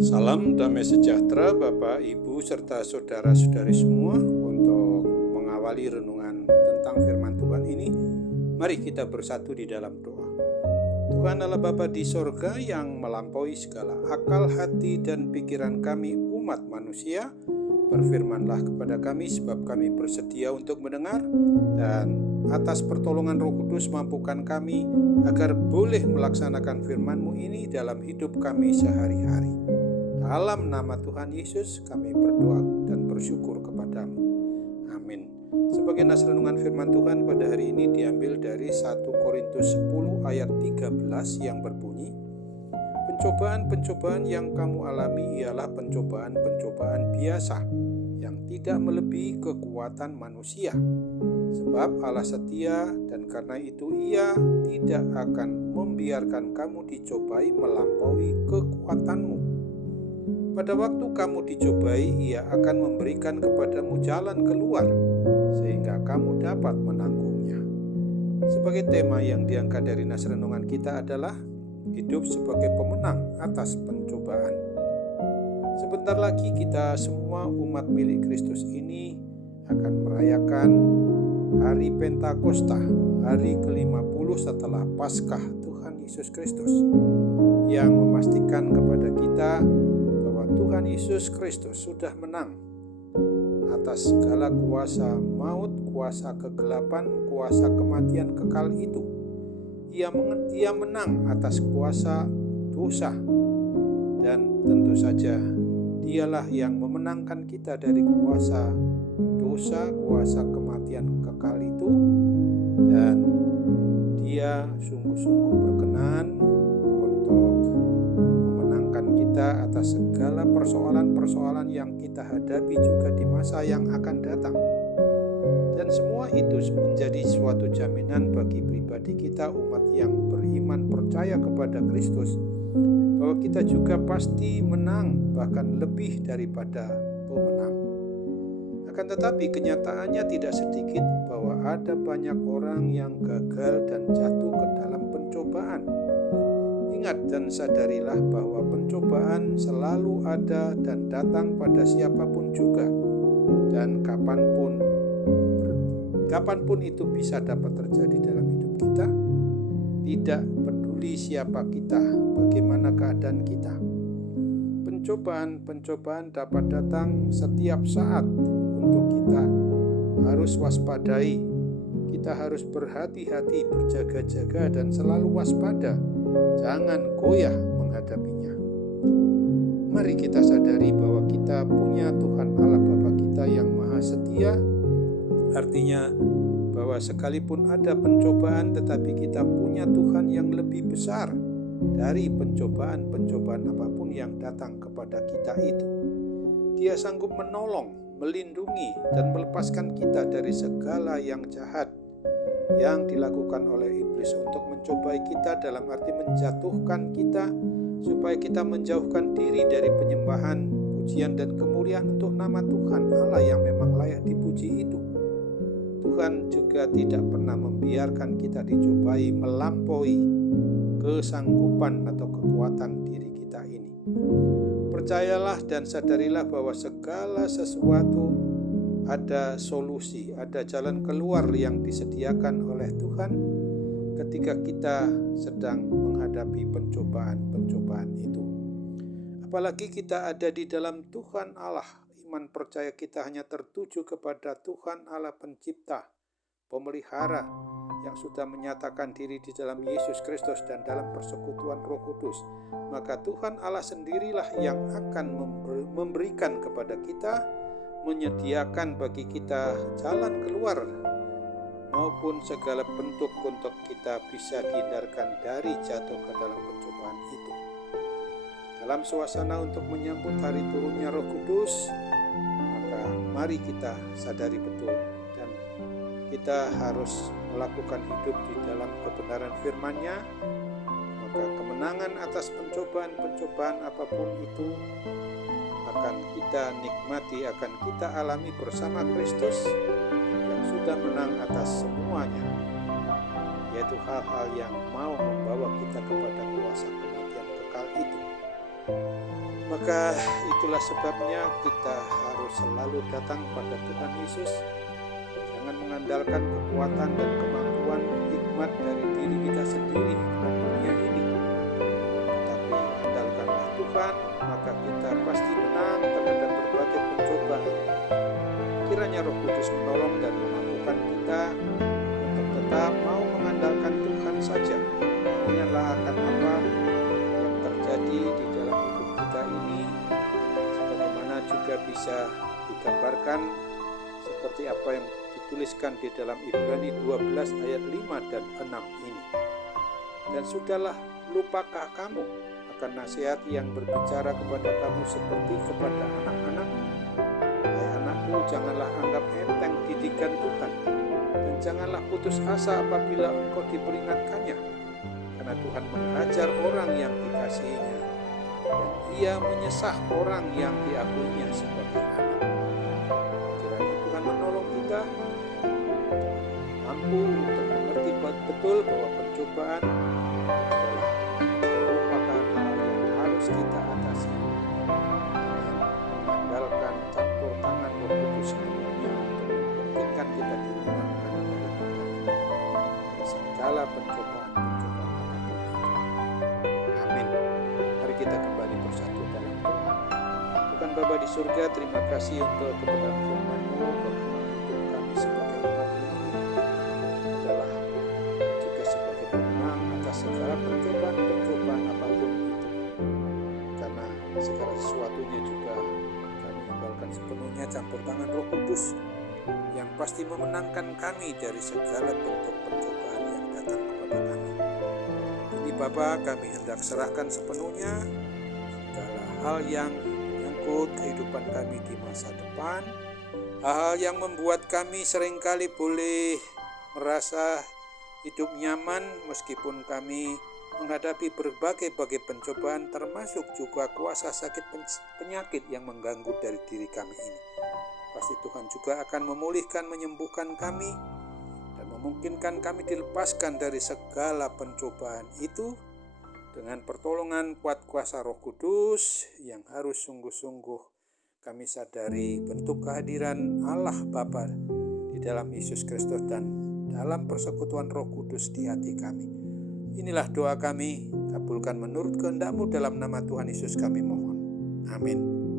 Salam damai sejahtera Bapak, Ibu, serta saudara-saudari semua. Untuk mengawali renungan tentang firman Tuhan ini, mari kita bersatu di dalam doa. Tuhan Allah Bapa di sorga yang melampaui segala akal, hati, dan pikiran kami umat manusia, berfirmanlah kepada kami sebab kami bersedia untuk mendengar, dan atas pertolongan Roh Kudus mampukan kami agar boleh melaksanakan firman-Mu ini dalam hidup kami sehari-hari. Dalam nama Tuhan Yesus kami berdoa dan bersyukur kepadamu. Amin. Sebagai nas renungan firman Tuhan pada hari ini diambil dari 1 Korintus 10 ayat 13 yang berbunyi, pencobaan-pencobaan yang kamu alami ialah pencobaan-pencobaan biasa yang tidak melebihi kekuatan manusia. Sebab Allah setia dan karena itu Ia tidak akan membiarkan kamu dicobai melampaui kekuatanmu. Pada waktu kamu dicobai, Ia akan memberikan kepadamu jalan keluar, sehingga kamu dapat menanggungnya. Sebagai tema yang diangkat dari nas renungan kita adalah hidup sebagai pemenang atas pencobaan. Sebentar lagi kita semua umat milik Kristus ini akan merayakan hari Pentakosta, hari ke-50 setelah Paskah Tuhan Yesus Kristus, yang memastikan kepada kita Tuhan Yesus Kristus sudah menang atas segala kuasa maut, kuasa kegelapan, kuasa kematian kekal itu. Ia menang atas kuasa dosa, dan tentu saja Dialah yang memenangkan kita dari kuasa dosa, kuasa kematian kekal itu, dan Dia sungguh-sungguh berkenan kita atas segala persoalan-persoalan yang kita hadapi juga di masa yang akan datang. Dan semua itu menjadi suatu jaminan bagi pribadi kita, umat yang beriman percaya kepada Kristus, bahwa kita juga pasti menang, bahkan lebih daripada pemenang. Akan tetapi kenyataannya tidak sedikit bahwa ada banyak orang yang gagal dan jatuh ke dalam pencobaan. Ingat dan sadarilah bahwa pencobaan selalu ada dan datang pada siapapun juga, dan kapanpun itu bisa dapat terjadi dalam hidup kita. Tidak peduli siapa kita, bagaimana keadaan kita. Pencobaan dapat datang setiap saat. Untuk kita harus waspadai, kita harus berhati-hati, berjaga-jaga, dan selalu waspada. Jangan goyah menghadapinya. Mari kita sadari bahwa kita punya Tuhan Allah Bapa kita yang maha setia. Artinya bahwa sekalipun ada pencobaan, tetapi kita punya Tuhan yang lebih besar dari pencobaan-pencobaan apapun yang datang kepada kita itu. Dia sanggup menolong, melindungi, dan melepaskan kita dari segala yang jahat yang dilakukan oleh iblis untuk mencobai kita, dalam arti menjatuhkan kita, supaya kita menjauhkan diri dari penyembahan, pujian, dan kemuliaan untuk nama Tuhan Allah yang memang layak dipuji itu. Tuhan juga tidak pernah membiarkan kita dicobai melampaui kesanggupan atau kekuatan diri kita ini. Percayalah dan sadarilah bahwa segala sesuatu ada solusi, ada jalan keluar yang disediakan oleh Tuhan ketika kita sedang menghadapi pencobaan-pencobaan itu. Apalagi kita ada di dalam Tuhan Allah, iman percaya kita hanya tertuju kepada Tuhan Allah pencipta, pemelihara, yang sudah menyatakan diri di dalam Yesus Kristus dan dalam persekutuan Roh Kudus. Maka Tuhan Allah sendirilah yang akan memberikan kepada kita, menyediakan bagi kita jalan keluar maupun segala bentuk untuk kita bisa dihindarkan dari jatuh ke dalam pencobaan itu. Dalam suasana untuk menyambut hari turunnya Roh Kudus, maka mari kita sadari betul dan kita harus melakukan hidup di dalam kebenaran firman-Nya. Maka kemenangan atas pencobaan-pencobaan apapun itu akan kita nikmati, akan kita alami bersama Kristus yang sudah menang atas semuanya, yaitu hal-hal yang mau membawa kita kepada kuasa kematian kekal itu. Maka itulah sebabnya kita harus selalu datang pada Tuhan Yesus. Jangan mengandalkan kekuatan dan kemampuan hikmat dari diri kita sendiri dalam dunia ini. Tetapi andalkanlah Tuhan, maka kita pasti menang terhadap berbagai pencobaan. Kiranya Roh Kudus menolong dan memampukan kita untuk tetap mau mengandalkan Tuhan saja. Ingatlah akan apa yang terjadi di dalam hidup kita ini, sebagaimana juga bisa digambarkan seperti apa yang dituliskan di dalam Ibrani 12 ayat 5 dan 6 ini. Dan sudahlah, lupakah kamu akan nasihat yang berbicara kepada kamu seperti kepada anak-anak? Hai anakku, janganlah anggap enteng didikan Tuhan, dan janganlah putus asa apabila engkau diperingatkannya, karena Tuhan menghajar orang yang dikasihinya, dan Ia menyesah orang yang diakuinya sebagai anak. Kiranya Tuhan menolong kita mampu untuk mengerti betul bahwa pencobaan adalah merupakan hal yang harus kita atasi dengan mengandalkan campur tangan Roh Kudus sepenuhnya untuk memungkinkan kita dimenangkan dari segala pencobaan-pencobaan apapun itu. Amin. Mari kita kembali bersatu dalam doa. Tuhan Bapa di surga, terima kasih untuk kebenaran firman-Mu bahwa hidup kami sebagai umat-Mu adalah juga sebagai pemenang atas segala pencobaan-pencobaan apapun itu. Karena segala sesuatunya juga kami andalkan sepenuhnya campur tangan Roh Kudus yang pasti memenangkan kami dari segala bentuk pencobaan yang datang kepada kami. Ini Bapa, kami hendak serahkan sepenuhnya segala hal yang menyangkut kehidupan kami di masa depan, hal-hal yang membuat kami seringkali boleh merasa hidup nyaman meskipun kami menghadapi berbagai pencobaan, termasuk juga kuasa sakit penyakit yang mengganggu dari diri kami ini. Pasti Tuhan juga akan memulihkan, menyembuhkan kami, dan memungkinkan kami dilepaskan dari segala pencobaan itu dengan pertolongan kuat kuasa Roh Kudus yang harus sungguh-sungguh kami sadari bentuk kehadiran Allah Bapa di dalam Yesus Kristus dan dalam persekutuan Roh Kudus di hati kami. Inilah doa kami, kabulkan menurut kehendak-Mu dalam nama Tuhan Yesus kami mohon. Amin.